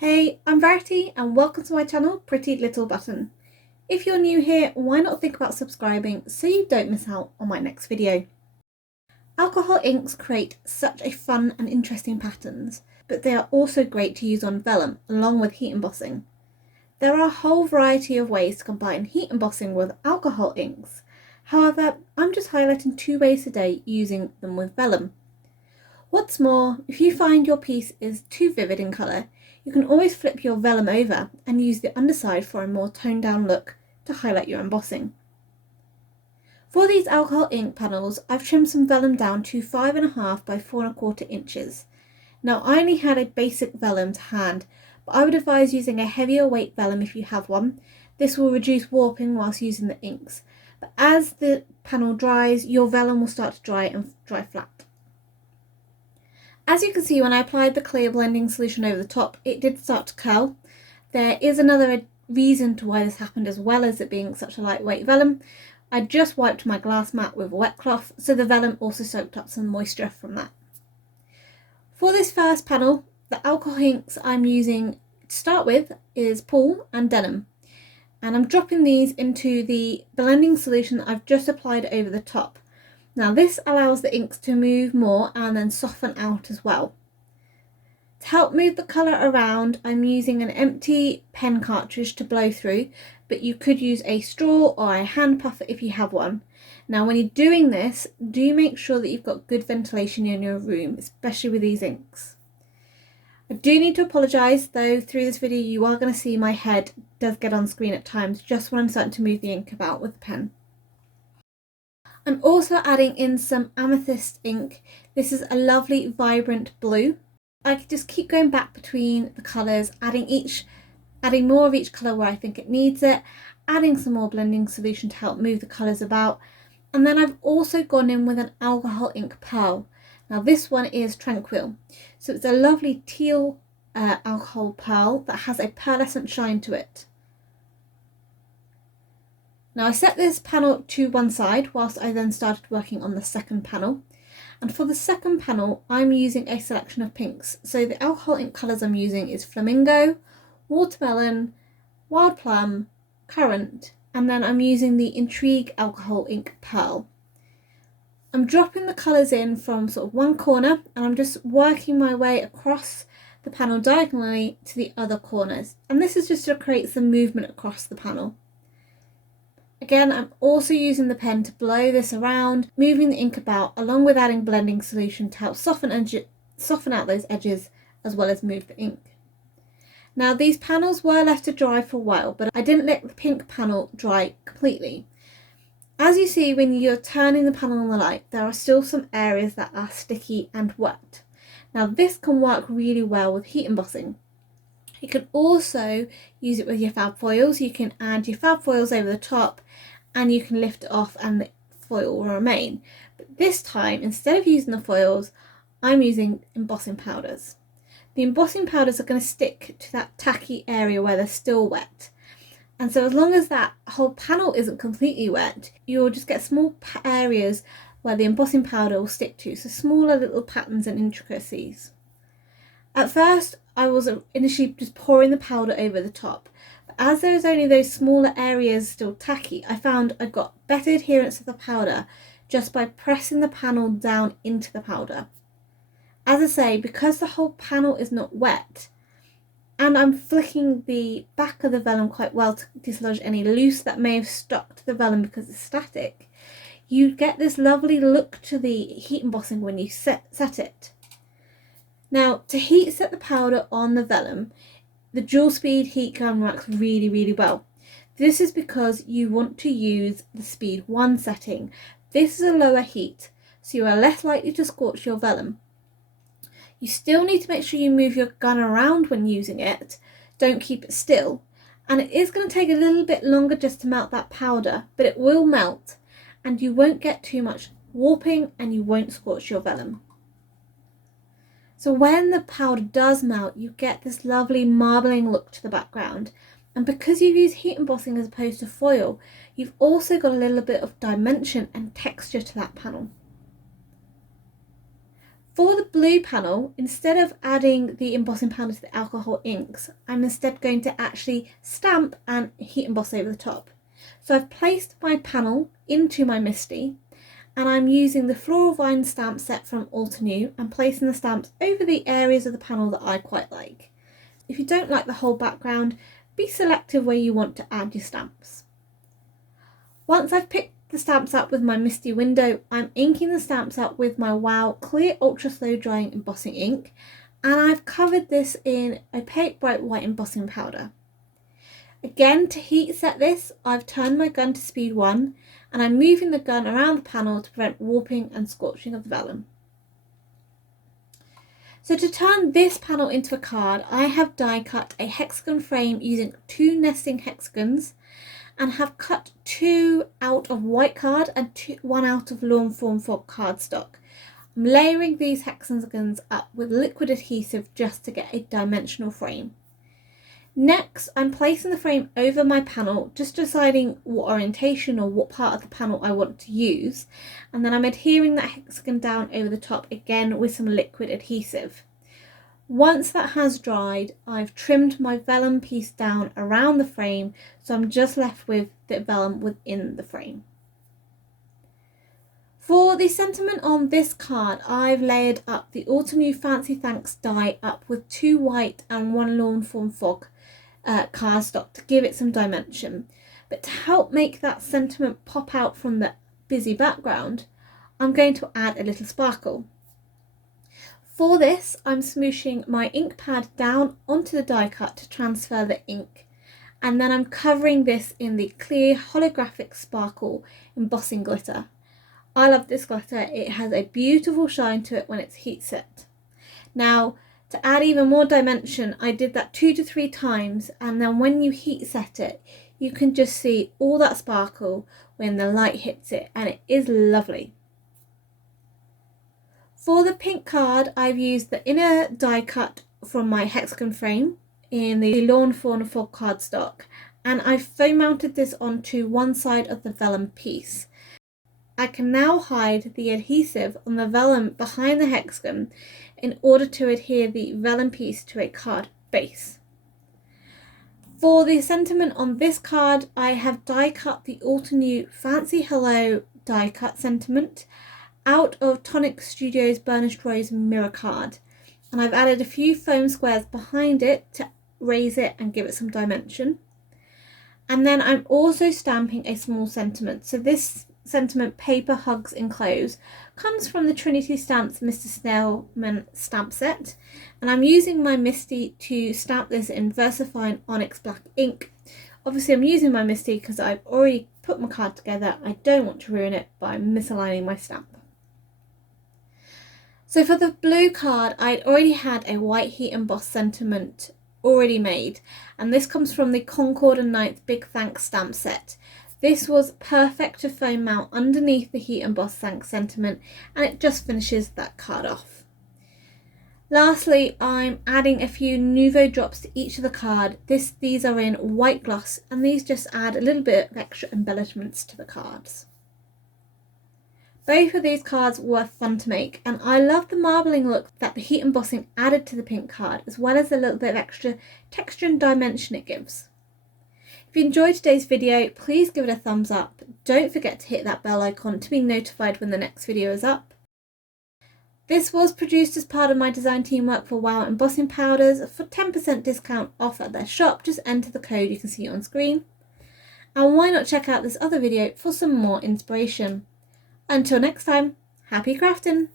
Hey, I'm Verity and welcome to my channel, Pretty Little Button. If you're new here, why not think about subscribing so you don't miss out on my next video. Alcohol inks create such a fun and interesting patterns, but they are also great to use on vellum along with heat embossing. There are a whole variety of ways to combine heat embossing with alcohol inks. However, I'm just highlighting two ways today using them with vellum. What's more, if you find your piece is too vivid in colour, you can always flip your vellum over and use the underside for a more toned down look to highlight your embossing. For these alcohol ink panels, I've trimmed some vellum down to 5.5 by 4.25 inches. Now I only had a basic vellum to hand, but I would advise using a heavier weight vellum if you have one. This will reduce warping whilst using the inks, but as the panel dries, your vellum will start to dry and dry flat. As you can see, when I applied the clear blending solution over the top, it did start to curl. There is another reason to why this happened, as well as it being such a lightweight vellum. I just wiped my glass mat with a wet cloth, so the vellum also soaked up some moisture from that. For this first panel, the alcohol inks I'm using to start with is Paul and Denim. And I'm dropping these into the blending solution that I've just applied over the top. Now this allows the inks to move more and then soften out as well. To help move the colour around, I'm using an empty pen cartridge to blow through, but you could use a straw or a hand puffer if you have one. Now when you're doing this, do make sure that you've got good ventilation in your room, especially with these inks. I do need to apologise though, through this video you are going to see my head does get on screen at times, just when I'm starting to move the ink about with the pen. I'm also adding in some amethyst ink. This is a lovely vibrant blue. I could just keep going back between the colours, adding more of each colour where I think it needs it, adding some more blending solution to help move the colours about. And then I've also gone in with an alcohol ink pearl. Now this one is Tranquil. So it's a lovely teal alcohol pearl that has a pearlescent shine to it. Now I set this panel to one side whilst I then started working on the second panel. And for the second panel, I'm using a selection of pinks. So the alcohol ink colours I'm using is Flamingo, Watermelon, Wild Plum, Currant, and then I'm using the Intrigue alcohol ink pearl. I'm dropping the colours in from sort of one corner and I'm just working my way across the panel diagonally to the other corners. And this is just to create some movement across the panel. Again, I'm also using the pen to blow this around, moving the ink about, along with adding blending solution to help soften out those edges as well as move the ink. Now these panels were left to dry for a while, but I didn't let the pink panel dry completely. As you see, when you're turning the panel on the light, there are still some areas that are sticky and wet. Now this can work really well with heat embossing. You can also use it with your fab foils. You can add your fab foils over the top and you can lift it off and the foil will remain. But this time, instead of using the foils, I'm using embossing powders. The embossing powders are going to stick to that tacky area where they're still wet. And so as long as that whole panel isn't completely wet, you'll just get small areas where the embossing powder will stick to, so smaller little patterns and intricacies. At first, I was initially just pouring the powder over the top, but as there was only those smaller areas still tacky, I found I got better adherence of the powder just by pressing the panel down into the powder. As I say, because the whole panel is not wet, and I'm flicking the back of the vellum quite well to dislodge any loose that may have stuck to the vellum because it's static, you get this lovely look to the heat embossing when you set it. Now, to heat set the powder on the vellum, the dual speed heat gun works really well. This is because you want to use the speed 1 setting. This is a lower heat, so you are less likely to scorch your vellum. You still need to make sure you move your gun around when using it, don't keep it still, and it is going to take a little bit longer just to melt that powder, but it will melt and you won't get too much warping and you won't scorch your vellum. So when the powder does melt, you get this lovely marbling look to the background. And because you've used heat embossing as opposed to foil, you've also got a little bit of dimension and texture to that panel. For the blue panel, instead of adding the embossing powder to the alcohol inks, I'm instead going to actually stamp and heat emboss over the top. So I've placed my panel into my MISTI, and I'm using the Floral Vine stamp set from Altenew and placing the stamps over the areas of the panel that I quite like. If you don't like the whole background, be selective where you want to add your stamps. Once I've picked the stamps up with my MISTI window, I'm inking the stamps up with my WOW clear ultra slow drying embossing ink, and I've covered this in opaque bright white embossing powder. Again, to heat set this, I've turned my gun to speed 1 and I'm moving the gun around the panel to prevent warping and scorching of the vellum. So to turn this panel into a card, I have die cut a hexagon frame using 2 nesting hexagons and have cut 2 out of white card and 1 out of Lawn Fawn Fog cardstock. I'm layering these hexagons up with liquid adhesive just to get a dimensional frame. Next, I'm placing the frame over my panel, just deciding what orientation or what part of the panel I want to use, and then I'm adhering that hexagon down over the top again with some liquid adhesive. Once that has dried, I've trimmed my vellum piece down around the frame, so I'm just left with the vellum within the frame. For the sentiment on this card, I've layered up the Altenew Fancy Thanks die up with 2 white and 1 Lawn Fawn Fog cardstock to give it some dimension. But to help make that sentiment pop out from the busy background, I'm going to add a little sparkle. For this, I'm smooshing my ink pad down onto the die cut to transfer the ink, and then I'm covering this in the clear holographic sparkle embossing glitter. I love this glitter, it has a beautiful shine to it when it's heat set. Now, to add even more dimension, I did that 2 to 3 times, and then when you heat set it, you can just see all that sparkle when the light hits it, and it is lovely. For the pink card, I've used the inner die cut from my hexagon frame in the Lawn Fawn Fog cardstock, and I've foam mounted this onto one side of the vellum piece. I can now hide the adhesive on the vellum behind the hexagon in order to adhere the vellum piece to a card base. For the sentiment on this card, I have die cut the Altenew Fancy Hello die cut sentiment out of Tonic Studios Burnished Rose mirror card, and I've added a few foam squares behind it to raise it and give it some dimension. And then I'm also stamping a small sentiment. So this sentiment, Paper Hugs Enclose, comes from the Trinity Stamps Mr. Snailman stamp set, and I'm using my MISTI to stamp this in VersaFine Onyx Black ink. Obviously I'm using my MISTI because I've already put my card together. I don't want to ruin it by misaligning my stamp. So for the blue card, I'd already had a white heat embossed sentiment already made, and this comes from the Concord and Ninth Big Thanks stamp set. This was perfect to foam mount underneath the heat embossed thanks sentiment, and it just finishes that card off. Lastly, I'm adding a few Nouveau drops to each of the card. These are in white gloss, and these just add a little bit of extra embellishments to the cards. Both of these cards were fun to make, and I love the marbling look that the heat embossing added to the pink card, as well as a little bit of extra texture and dimension it gives. If you enjoyed today's video, please give it a thumbs up. Don't forget to hit that bell icon to be notified when the next video is up. This was produced as part of my design team work for WOW Embossing Powders. For 10% discount off at their shop, just enter the code you can see on screen. And why not check out this other video for some more inspiration. Until next time, happy crafting!